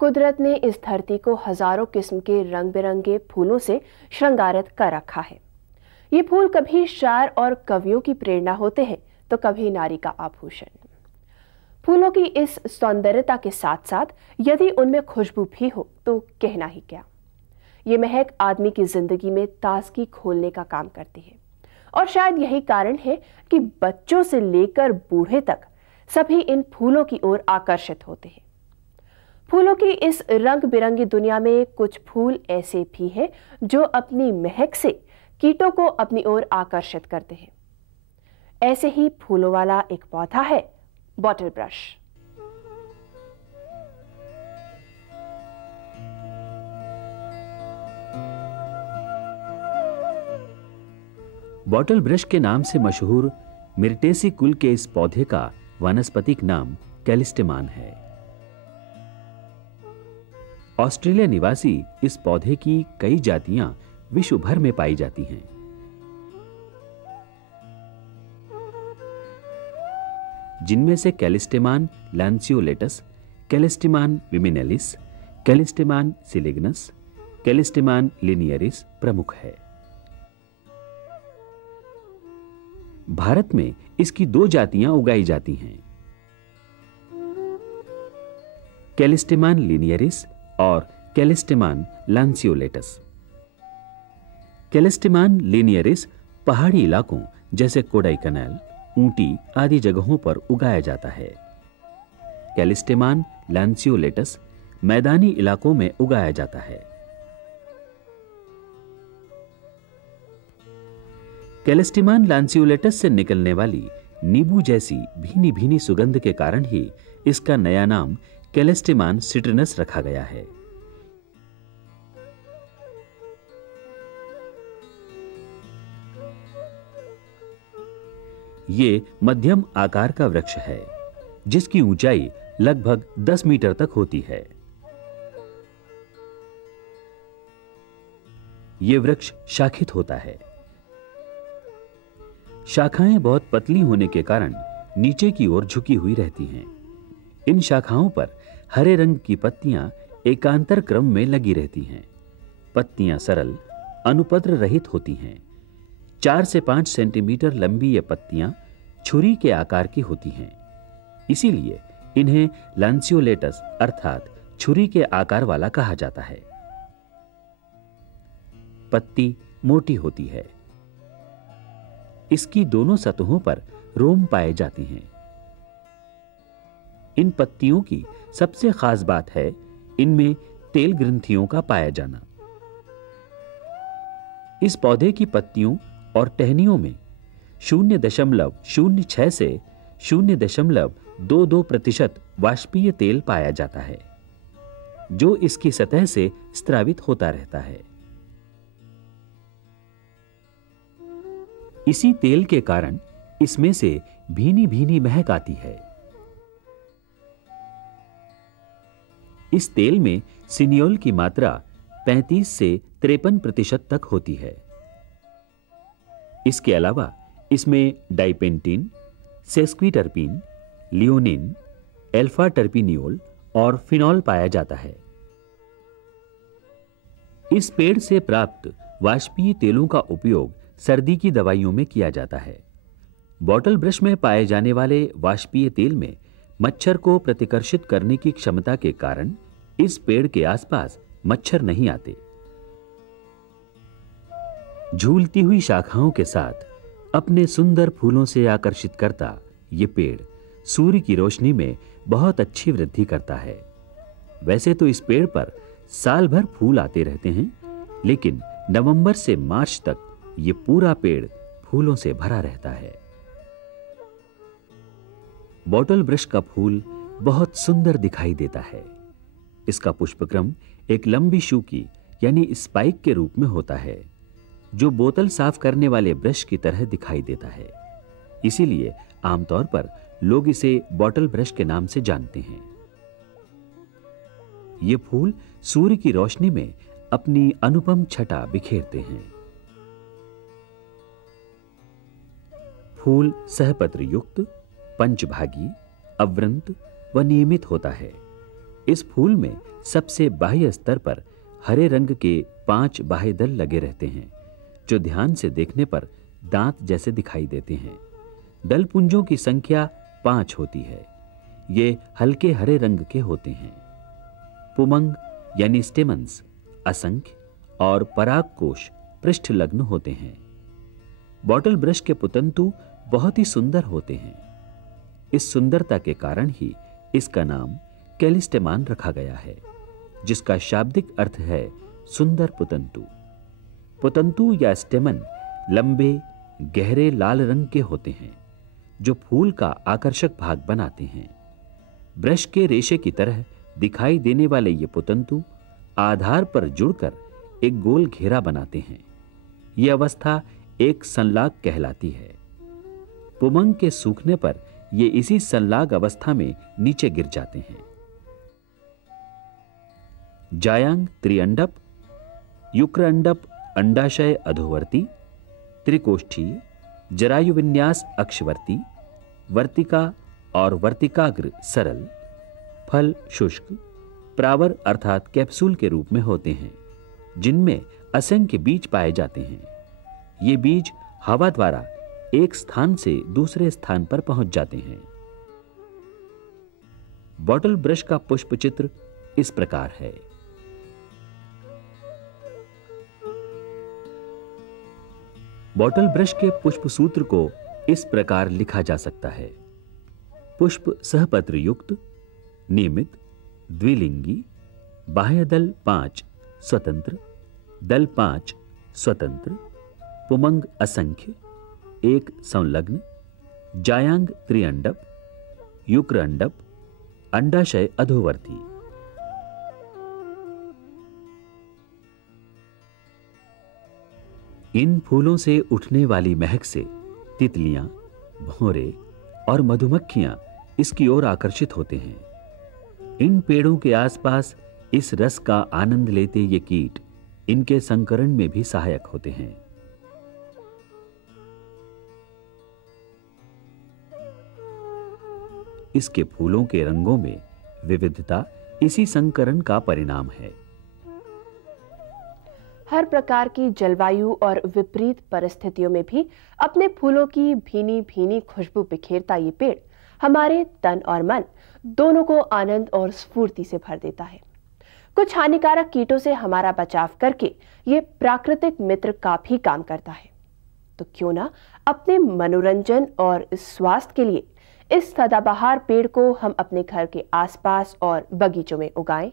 कुदरत ने इस धरती को हजारों किस्म के रंग बिरंगे फूलों से श्रृंगारित कर रखा है। ये फूल कभी शायर और कवियों की प्रेरणा होते हैं तो कभी नारी का आभूषण। फूलों की इस सौंदर्यता के साथ साथ यदि उनमें खुशबू भी हो तो कहना ही क्या। ये महक आदमी की जिंदगी में ताजगी खोलने का काम करती है और शायद यही कारण है कि बच्चों से लेकर बूढ़े तक सभी इन फूलों की ओर आकर्षित होते हैं। फूलों की इस रंग बिरंगी दुनिया में कुछ फूल ऐसे भी हैं जो अपनी महक से कीटों को अपनी ओर आकर्षित करते हैं। ऐसे ही फूलों वाला एक पौधा है बॉटल ब्रश। बॉटल ब्रश के नाम से मशहूर मिर्टेसी कुल के इस पौधे का वानस्पतिक नाम कैलिस्टेमान है। ऑस्ट्रेलिया निवासी इस पौधे की कई जातियां विश्व भर में पाई जाती हैं। जिनमें से कैलिस्टेमान लैंसियोलेटस, कैलिस्टेमान विमिनेलिस, कैलिस्टेमान सिलिग्नस, कैलिस्टेमान लिनियरिस प्रमुख है। भारत में इसकी 2 जातियां उगाई जाती हैं, कैलिस्टेमान लिनियरिस और कैलिस्टेमान लैंसियोलेटस। कैलिस्टेमान लिनियरिस पहाड़ी इलाकों जैसे कोडाईकनाल, ऊटी आदि जगहों पर उगाया जाता है। कैलिस्टेमान लैंसियोलेटस मैदानी इलाकों में उगाया जाता है। कैलिस्टेमान लैंसियोलेटस से निकलने वाली नींबू जैसी भीनी भीनी सुगंध के कारण ही इसका नया नाम कैलिस्टेमान सिट्रिनस रखा गया है। ये मध्यम आकार का वृक्ष है जिसकी ऊंचाई लगभग 10 मीटर तक होती है। ये वृक्ष शाखित होता है। शाखाएं बहुत पतली होने के कारण नीचे की ओर झुकी हुई रहती हैं। इन शाखाओं पर हरे रंग की पत्तियां एकांतर क्रम में लगी रहती हैं। पत्तियां सरल, अनुपद्र रहित होती हैं। 4 से 5 सेंटीमीटर लंबी ये पत्तियां छुरी के आकार की होती हैं। इसीलिए इन्हें लैंसियोलेटस अर्थात छुरी के आकार वाला कहा जाता है। पत्ती मोटी होती है। इसकी दोनों सतहों पर रोम पाए जाते हैं। इन पत्तियों की सबसे खास बात है इनमें तेल ग्रंथियों का पाया जाना। इस पौधे की पत्तियों और टहनियों में 0.06 से 0.22% वाष्पीय तेल पाया जाता है जो इसकी सतह से स्रावित होता रहता है। इसी तेल के कारण इसमें से भीनी भीनी महक आती है। इस तेल में सिनियोल की मात्रा 35 से 53% तक होती है। इसके अलावा इसमें डाइपेंटीन, सेस्क्विटर्पीन, लियोनिन, एल्फा टर्पिनियोल और फिनॉल पाया जाता है। इस पेड़ से प्राप्त वाष्पीय तेलों का उपयोग सर्दी की दवाइयों में किया जाता है। बॉटल ब्रश में पाए जाने वाले वाष्पीय तेल में मच्छर को प्रतिकर्षित करने की क्षमता के कारण इस पेड़ के आसपास मच्छर नहीं आते। झूलती हुई शाखाओं के साथ अपने सुंदर फूलों से आकर्षित करता ये पेड़ सूर्य की रोशनी में बहुत अच्छी वृद्धि करता है। वैसे तो इस पेड़ पर साल भर फूल आते रहते हैं, लेकिन नवंबर से मार्च तक ये पूरा पेड़ फूलों से भरा रहता है। बॉटल ब्रश का फूल बहुत सुंदर दिखाई देता है। इसका पुष्पक्रम एक लंबी शूकी यानी स्पाइक के रूप में होता है जो बोतल साफ करने वाले ब्रश की तरह दिखाई देता है। इसीलिए आमतौर पर लोग इसे बॉटल ब्रश के नाम से जानते हैं। ये फूल सूर्य की रोशनी में अपनी अनुपम छटा बिखेरते हैं। फूल सहपत्र युक्त, पंचभागी, अवृंत व नियमित होता है। इस फूल में सबसे बाह्य स्तर पर हरे रंग के 5 बाह्य दल लगे रहते हैं, जो ध्यान से देखने पर दांत जैसे दिखाई देते हैं। दल पुंजों की संख्या 5 होती है। ये हल्के हरे रंग के होते हैं। पुमंग यानी स्टेमन्स असंख्य और परागकोश पृष्ठलग्न होते हैं। बॉटल ब्रश के पुतंतु बहुत ही सुंदर होते हैं। इस सुंदरता के कारण ही इसका नाम कैलिस्टेमान रखा गया है, जिसका शाब्दिक अर्थ है सुंदर पुतंतु। पुतंतु या स्टेमन लंबे गहरे लाल रंग के होते हैं, जो फूल का आकर्षक भाग बनाते हैं। ब्रश के रेशे की तरह दिखाई देने वाले ये पुतंतु आधार पर जुड़कर एक गोल घेरा बनाते हैं। यह अवस्था एक संलाग कहलाती है। पुमंग के सूखने पर ये इसी संलाग अवस्था में नीचे गिर जाते हैं। जायांग त्रिअंडप, युक्रांडप अंडाशय अधोवर्ती, त्रिकोष्ठीय, जरायु विन्यास अक्षवर्ती, वर्तिका और वर्तिकाग्र सरल, फल शुष्क, प्रावर अर्थात कैप्सूल के रूप में होते हैं, जिनमें असंख्य बीज पाए जाते हैं। ये बीज हवा द्वारा एक स्थान से दूसरे स्थान पर पहुंच जाते हैं। बॉटल ब्रश का पुष्प चित्र इस प्रकार है। बॉटल ब्रश के पुष्प सूत्र को इस प्रकार लिखा जा सकता है। पुष्प सहपत्र युक्त, नियमित, द्विलिंगी, बाह्य दल 5 स्वतंत्र, दल 5 स्वतंत्र, पुमंग असंख्य, एक संलग्न, जायांग त्रिअंडप, युक्रांडप, अंडाशय अधोवर्ती। इन फूलों से उठने वाली महक से तितलियां, भौरे और मधुमक्खियां इसकी ओर आकर्षित होते हैं। इन पेड़ों के आसपास इस रस का आनंद लेते ये कीट इनके संकरण में भी सहायक होते हैं। इसके फूलों के रंगों में विविधता इसी संकरण का परिणाम है। हर प्रकार की जलवायु और विपरीत परिस्थितियों में भी अपने फूलों की भीनी भीनी खुशबू बिखेरता ये पेड़ हमारे तन और मन दोनों को आनंद और स्फूर्ति से भर देता है। कुछ हानिकारक कीटों से हमारा बचाव करके ये प्राकृतिक मित्र का भी काम करता है। तो क्यों ना अपने मनोरंजन और स्वास्थ्य के लिए इस सदाबहार पेड़ को हम अपने घर के आसपास और बगीचों में उगाएं।